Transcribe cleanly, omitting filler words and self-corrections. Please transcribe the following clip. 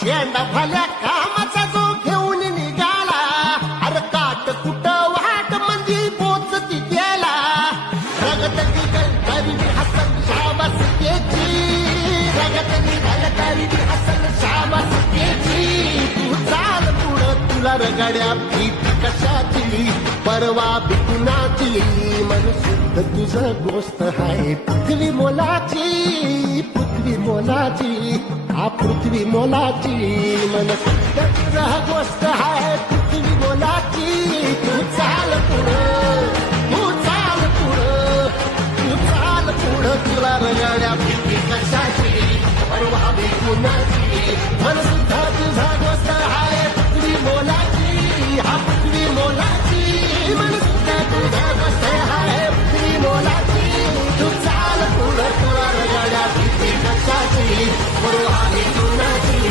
शेंडा भल्या कामाचा जो घेऊन निघाला, अरे काट कुठं वाट म्हणजे पोचती त्याला, रगत निघल तरी बी हसन शाबास त्याची, रगत निघल तरी बी हसन शाबास त्याची. तू चाल पुढं तुला रगड्या भीती कशाची, परवा बी कुणाची, मन शुद्ध तुझं गोष्ट आहे पृथ्वी मोलाची, पृथ्वी मोलाची, हा पृथ्वी मोलाची, मन शुद्ध तुझं गोष्ट आहे पृथ्वी मोलाची. तू चाल पुढं, तू चाल पुढं, तू चाल पुढं तुला रगड्या भीती कशाची, परवा बी कुणाची.